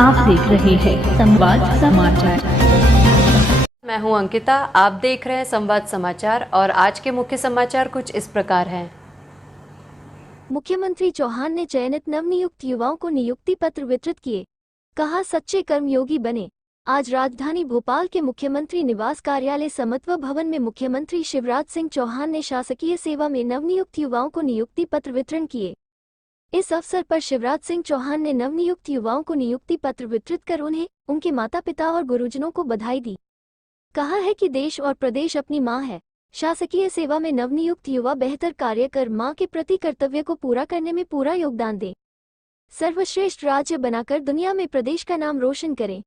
आप देख रहे हैं संवाद समाचार। मैं हूं अंकिता, आप देख रहे हैं संवाद समाचार और आज के मुख्य समाचार कुछ इस प्रकार हैं। मुख्यमंत्री चौहान ने चयनित नवनियुक्त युवाओं को नियुक्ति पत्र वितरित किए, कहा सच्चे कर्मयोगी बने। आज राजधानी भोपाल के मुख्यमंत्री निवास कार्यालय समत्व भवन में मुख्यमंत्री शिवराज सिंह चौहान ने शासकीय सेवा में नवनियुक्त युवाओं को नियुक्ति पत्र वितरण किए। इस अवसर पर शिवराज सिंह चौहान ने नवनियुक्त युवाओं को नियुक्ति पत्र वितरित कर उन्हें, उनके माता पिता और गुरुजनों को बधाई दी। कहा है कि देश और प्रदेश अपनी मां है। शासकीय सेवा में नवनियुक्त युवा बेहतर कार्य कर मां के प्रति कर्तव्य को पूरा करने में पूरा योगदान दें, सर्वश्रेष्ठ राज्य बनाकर दुनिया में प्रदेश का नाम रोशन करें।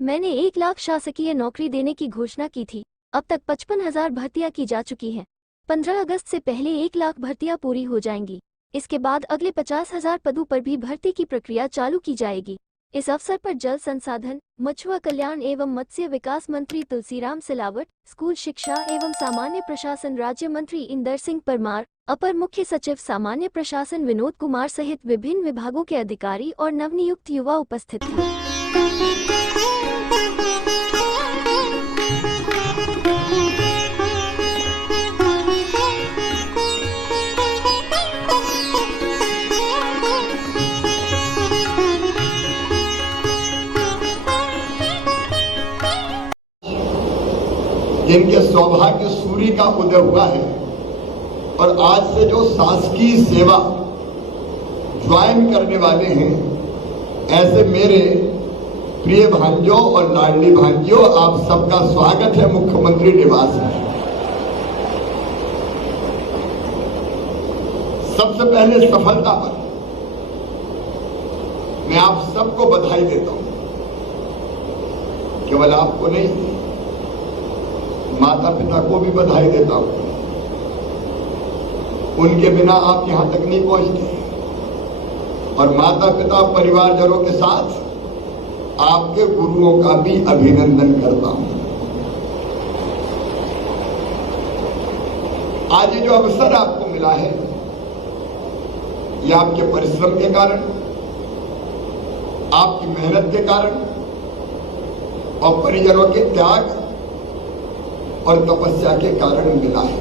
मैंने 1 लाख शासकीय नौकरी देने की घोषणा की थी। अब तक 55,000 भर्तियां की जा चुकी हैं। 15 अगस्त से पहले 1 लाख भर्तियां पूरी हो जाएंगी। इसके बाद अगले 50,000 पदों पर भी भर्ती की प्रक्रिया चालू की जाएगी। इस अवसर पर जल संसाधन, मछुआ कल्याण एवं मत्स्य विकास मंत्री तुलसीराम सिलावट, स्कूल शिक्षा एवं सामान्य प्रशासन राज्य मंत्री इंदर सिंह परमार, अपर मुख्य सचिव सामान्य प्रशासन विनोद कुमार सहित विभिन्न विभागों के अधिकारी और नवनियुक्त युवा उपस्थित थे। जिनके सौभाग्य सूर्य का उदय हुआ है और आज से जो शासकीय सेवा ज्वाइन करने वाले हैं, ऐसे मेरे प्रिय भांजों और लाडली भांजियों, आप सबका स्वागत है मुख्यमंत्री निवास में। सबसे पहले सफलता पर मैं आप सबको बधाई देता हूं। केवल आपको नहीं, माता पिता को भी बधाई देता हूं। उनके बिना आप यहां तक नहीं पहुंचते। और माता पिता परिवारजनों के साथ आपके गुरुओं का भी अभिनंदन करता हूं। आज ये जो अवसर आपको मिला है, ये आपके परिश्रम के कारण, आपकी मेहनत के कारण और परिजनों के त्याग और तपस्या के कारण मिला है।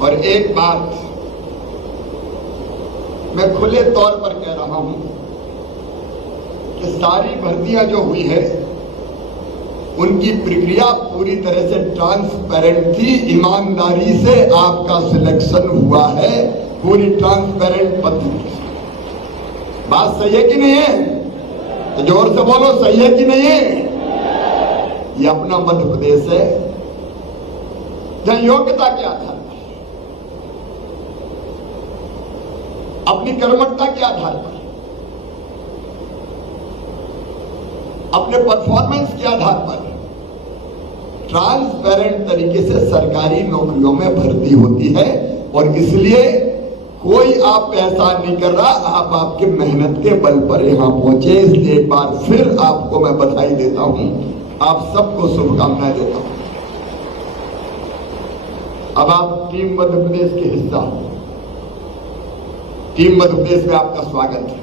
और एक बात मैं खुले तौर पर कह रहा हूं कि सारी भर्तियां जो हुई है, उनकी प्रक्रिया पूरी तरह से ट्रांसपेरेंट थी। ईमानदारी से आपका सिलेक्शन हुआ है, पूरी ट्रांसपेरेंट पद्धति से। बात सही है कि नहीं है? तो जोर से बोलो, सही है कि नहीं है? ये अपना मध्य प्रदेश है, जहां योग्यता के आधार पर, अपनी कर्मठता के आधार पर, अपने परफॉर्मेंस के आधार पर ट्रांसपेरेंट तरीके से सरकारी नौकरियों में भर्ती होती है। और इसलिए कोई आप पैसा नहीं कर रहा, आप आपके मेहनत के बल पर यहां पहुंचे। इसलिए एक बार फिर आपको मैं बधाई देता हूं, आप सबको शुभकामनाएं देता हूं। अब आप टीम मध्य प्रदेश के हिस्सा, टीम मध्य प्रदेश में आपका स्वागत है।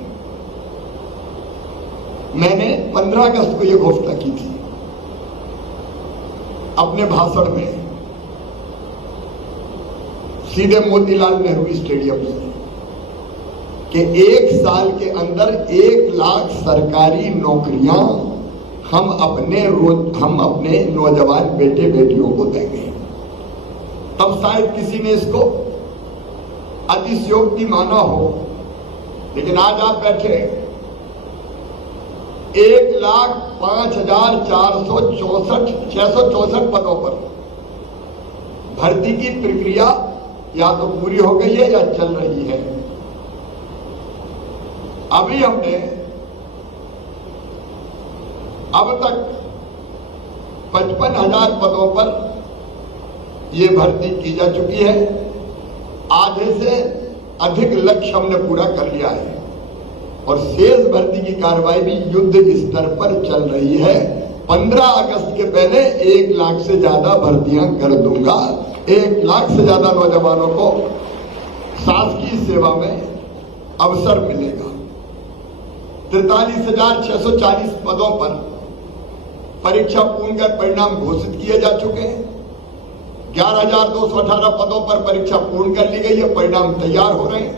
मैंने 15 अगस्त को यह घोषणा की थी अपने भाषण में, सीधे मोतीलाल नेहरू स्टेडियम से, कि 1 साल के अंदर 1 लाख सरकारी नौकरियां हम अपने नौजवान बेटे बेटियों को देंगे। तब शायद किसी ने इसको अतिशयोक्ति माना हो, लेकिन आज आप बैठे 1,05,464 पदों पर भर्ती की प्रक्रिया या तो पूरी हो गई है या चल रही है। अभी हमने अब तक 55,000 पदों पर यह भर्ती की जा चुकी है। आधे से अधिक लक्ष्य हमने पूरा कर लिया है और शेष भर्ती की कार्रवाई भी युद्ध स्तर पर चल रही है। 15 अगस्त के पहले 1 लाख से ज्यादा भर्तियां कर दूंगा। 1 लाख से ज्यादा नौजवानों को शासकीय सेवा में अवसर मिलेगा। 43,640 पदों पर परीक्षा पूर्ण कर परिणाम घोषित किए जा चुके हैं। 11,218 पदों पर परीक्षा पूर्ण कर ली गई है, परिणाम तैयार हो रहे हैं।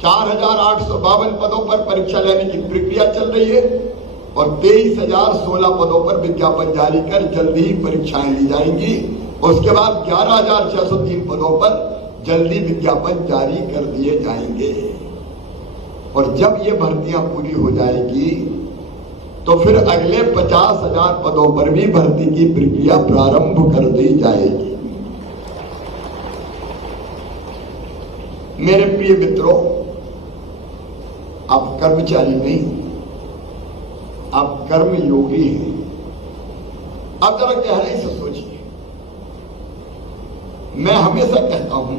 4,852 पदों पर परीक्षा लेने की प्रक्रिया चल रही है और 23,016 पदों पर विज्ञापन जारी कर जल्दी ही परीक्षाएं ली जाएंगी। उसके बाद 11,603 पदों पर जल्दी विज्ञापन जारी कर दिए जाएंगे। और जब ये भर्तियां पूरी हो जाएगी तो फिर अगले 50,000 पदों पर भी भर्ती की प्रक्रिया प्रारंभ कर दी जाएगी। मेरे प्रिय मित्रों, आप कर्मचारी नहीं, आप कर्मयोगी हैं। आप जरा गहराई से सोचिए। मैं हमेशा कहता हूं,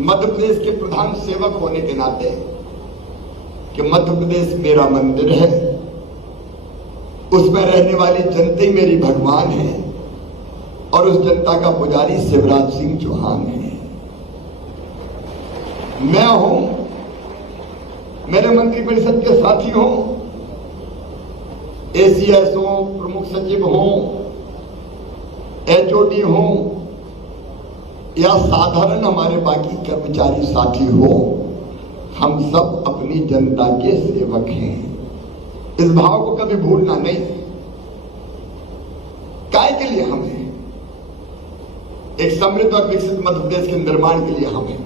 मध्य प्रदेश के प्रधान सेवक होने के नाते कि मध्य प्रदेश मेरा मंदिर है, उसमें रहने वाली जनता ही मेरी भगवान है और उस जनता का पुजारी शिवराज सिंह चौहान है। मैं हूं, मेरे मंत्रिपरिषद के साथी हों, एसीएस हो, प्रमुख सचिव हो, एचओडी हो या साधारण हमारे बाकी कर्मचारी साथी हो, हम सब अपनी जनता के सेवक हैं। इस भाव को कभी भूलना नहीं। काय के लिए हम हैं? एक समृद्ध और विकसित मध्य प्रदेश के निर्माण के लिए हम हैं।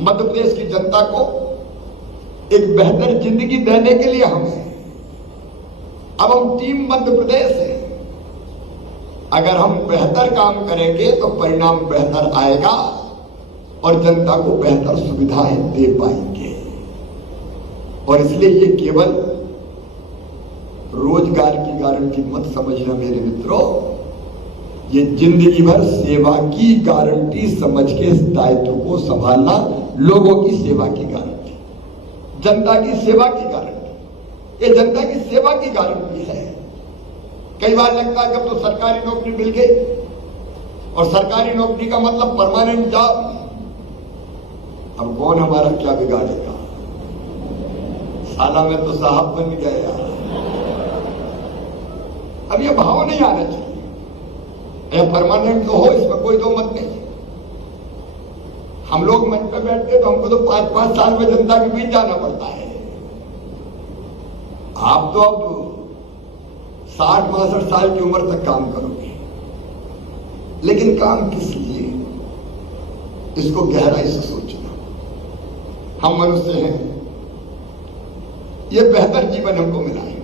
मध्य प्रदेश की जनता को एक बेहतर जिंदगी देने के लिए हम हैं। अब हम टीम मध्य प्रदेश है। अगर हम बेहतर काम करेंगे तो परिणाम बेहतर आएगा और जनता को बेहतर सुविधाएं दे पाएंगे। और इसलिए ये केवल रोजगार की गारंटी मत समझना मेरे मित्रों, ये जिंदगी भर सेवा की गारंटी समझ के इस दायित्व को संभालना, लोगों की सेवा की गारंटी, जनता की सेवा की गारंटी, ये जनता की सेवा की गारंटी है। कई बार लगता है कि अब तो सरकारी नौकरी मिल गई और सरकारी नौकरी का मतलब परमानेंट जॉब। अब कौन हमारा क्या बिगाड़ेगा? साला में तो साहब बन गया। अब ये भाव नहीं आना चाहिए। परमानेंट तो हो, इसमें कोई दो मत नहीं। हम लोग मंच पे बैठते तो हमको तो 5-5 साल में जनता के बीच जाना पड़ता है। आप तो अब 60-62 साल की उम्र तक काम करोगे, लेकिन काम किस लिए? इसको गहराई से सोचना। हम मनुष्य हैं, ये बेहतर जीवन हमको मिला है,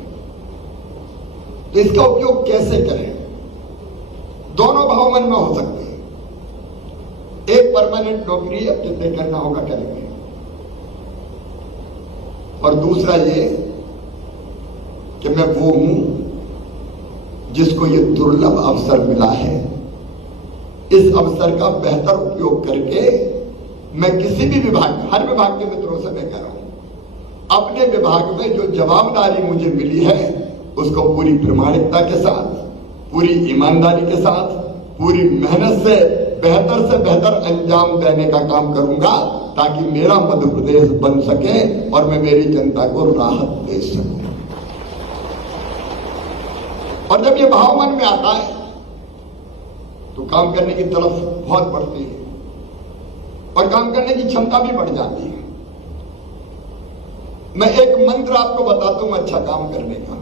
तो इसका उपयोग कैसे करें? दोनों भाव मन में हो सकते हैं। एक परमानेंट नौकरी अब जितने करना होगा करेंगे, और दूसरा ये कि मैं वो हूं जिसको ये दुर्लभ अवसर मिला है। इस अवसर का बेहतर उपयोग करके मैं किसी भी विभाग, हर विभाग के मित्रों से मैं कह रहा हूं, अपने विभाग में जो जवाबदारी मुझे मिली है उसको पूरी प्रामाणिकता के साथ, पूरी ईमानदारी के साथ, पूरी मेहनत से बेहतर अंजाम देने का काम करूंगा, ताकि मेरा मध्य प्रदेश बन सके और मैं मेरी जनता को राहत दे सकूं। और जब ये भाव मन में आता है तो काम करने की तरफ बहुत बढ़ती है और काम करने की क्षमता भी बढ़ जाती है। मैं एक मंत्र आपको बताता हूं अच्छा काम करने का।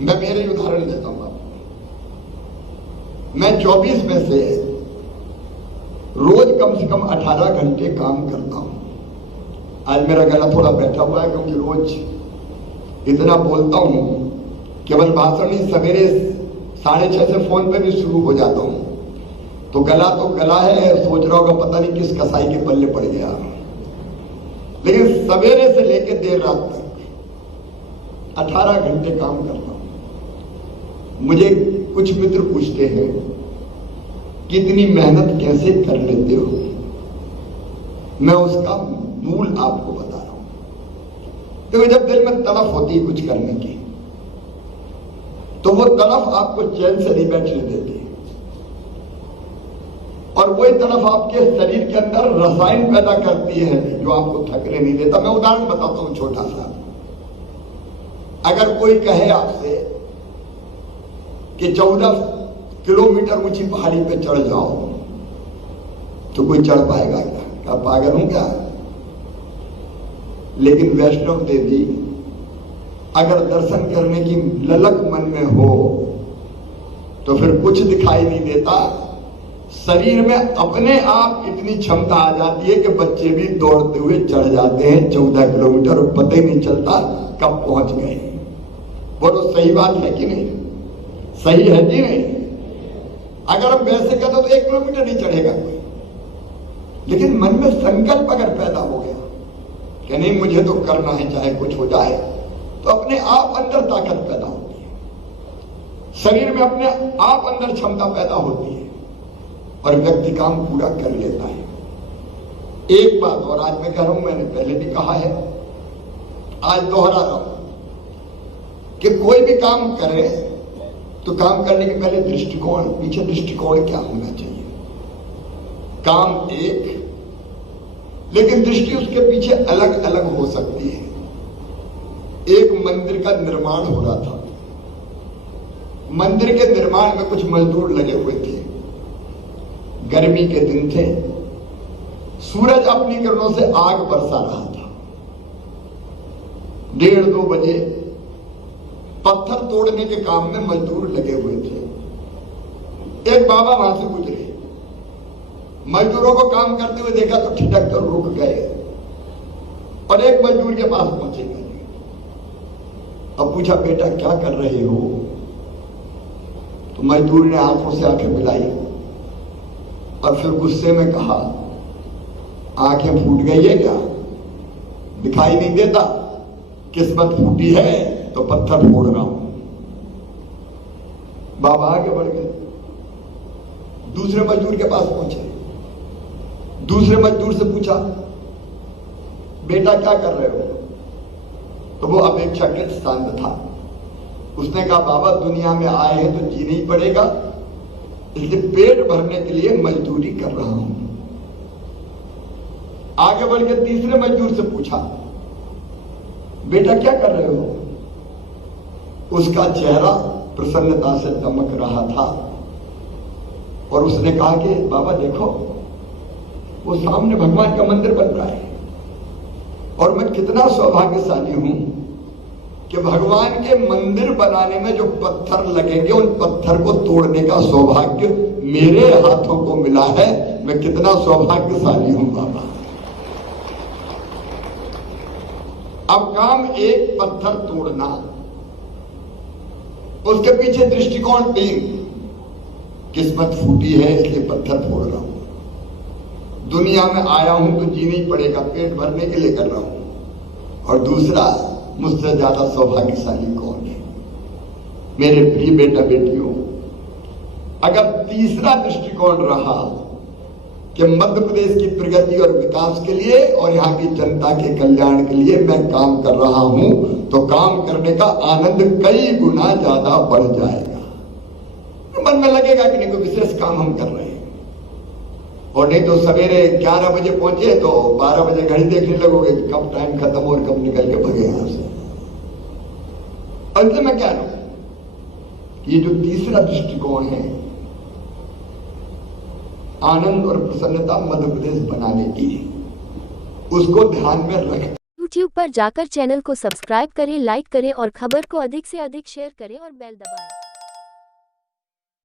मैं मेरे ही उदाहरण देता हूं आपको। मैं 24 में से रोज कम से कम 18 घंटे काम करता हूं। आज मेरा गला थोड़ा बैठा हुआ है क्योंकि रोज इतना बोलता हूं, केवल भाषण ही सवेरे 6:30 से फोन पे भी शुरू हो जाता हूं, तो गला है। सोच रहा होगा पता नहीं किस कसाई के पल्ले पड़ गया। लेकिन सवेरे से लेकर देर रात तक 18 घंटे काम करता हूं। मुझे कुछ मित्र पूछते हैं कि इतनी मेहनत कैसे कर लेते हो? मैं उसका मूल आपको बता रहा हूं। क्योंकि जब दिल में तड़फ होती है कुछ करने की, तो वो तड़फ आपको चैन से नहीं बैठने देती। और वही तरफ आपके शरीर के अंदर रसायन पैदा करती है जो आपको थकने नहीं देता। मैं उदाहरण बताता हूं छोटा सा। अगर कोई कहे आपसे कि 14 किलोमीटर ऊंची पहाड़ी पे चढ़ जाओ, तो कोई चढ़ पाएगा क्या? पागल हूं क्या? लेकिन वैष्णव देवी अगर दर्शन करने की ललक मन में हो तो फिर कुछ दिखाई नहीं देता। शरीर में अपने आप इतनी क्षमता आ जाती है कि बच्चे भी दौड़ते हुए चढ़ जाते हैं 14 किलोमीटर और पता ही नहीं चलता कब पहुंच गए। बोलो सही बात है कि नहीं? सही है कि नहीं? अगर हम वैसे कहते तो 1 किलोमीटर नहीं चढ़ेगा कोई, लेकिन मन में संकल्प अगर पैदा हो गया कि नहीं मुझे तो करना है चाहे कुछ हो जाए, तो अपने आप अंदर ताकत पैदा होती है, शरीर में अपने आप अंदर क्षमता पैदा होती है और व्यक्ति काम पूरा कर लेता है। एक बात और आज मैं कह रहा हूं, मैंने पहले भी कहा है, आज दोहरा रहा हूं कि कोई भी काम करे तो काम करने के पहले दृष्टिकोण, पीछे दृष्टिकोण क्या होना चाहिए। काम एक, लेकिन दृष्टि उसके पीछे अलग अलग हो सकती है। एक मंदिर का निर्माण हो रहा था, मंदिर के निर्माण में कुछ मजदूर लगे हुए थे। गर्मी के दिन थे, सूरज अपनी किरणों से आग बरसा रहा था। 1:30-2 बजे पत्थर तोड़ने के काम में मजदूर लगे हुए थे। एक बाबा वहां से गुजरे, मजदूरों को काम करते हुए देखा तो ठिठक कर रुक गए और एक मजदूर के पास पहुंचे गए। अब पूछा, बेटा क्या कर रहे हो? तो मजदूर ने आंखों से आंखें मिलाई और फिर गुस्से में कहा, आंखें फूट गई है क्या? दिखाई नहीं देता? किस्मत फूटी है तो पत्थर फोड़ रहा हूं। बाबा आगे बढ़ गए, दूसरे मजदूर के पास पहुंचे। दूसरे मजदूर से पूछा, बेटा क्या कर रहे हो? तो वो अपेक्षाकृत शांत था। उसने कहा, बाबा दुनिया में आए हैं तो जीना ही पड़ेगा, इसलिए पेट भरने के लिए मजदूरी कर रहा हूं। आगे बढ़ के तीसरे मजदूर से पूछा, बेटा क्या कर रहे हो? उसका चेहरा प्रसन्नता से दमक रहा था और उसने कहा कि बाबा देखो, वो सामने भगवान का मंदिर बन रहा है और मैं कितना सौभाग्यशाली हूं कि भगवान के मंदिर बनाने में जो पत्थर लगेंगे उन पत्थर को तोड़ने का सौभाग्य मेरे हाथों को मिला है। मैं कितना सौभाग्यशाली हूं बाबा। अब काम एक, पत्थर तोड़ना, उसके पीछे दृष्टिकोण 3, किस्मत फूटी है इसलिए पत्थर फोड़ रहा हूं, दुनिया में आया हूं तो जीना ही पड़ेगा, पेट भरने के लिए कर रहा हूं। और दूसरा, मुझसे ज्यादा सौभाग्यशाली कौन है? मेरे प्रिय बेटा बेटियों, अगर तीसरा दृष्टिकोण रहा कि मध्य प्रदेश की प्रगति और विकास के लिए और यहाँ की जनता के कल्याण के लिए मैं काम कर रहा हूं, तो काम करने का आनंद कई गुना ज्यादा बढ़ जाएगा। मन में लगेगा कि नहीं कोई विशेष काम हम कर रहे हैं, और नहीं तो सवेरे 11 बजे पहुंचे तो 12 बजे घड़ी देखने लगोगे कब टाइम खत्म और कब निकल के भगे यहां से। अंत में क्या रहा हूं, ये जो तीसरा दृष्टिकोण है, आनंद और प्रसन्नता मध्य प्रदेश बनाने की, उसको ध्यान में रख। YouTube पर जाकर चैनल को सब्सक्राइब करें, लाइक करें और खबर को अधिक से अधिक शेयर करें और बेल दबाएं।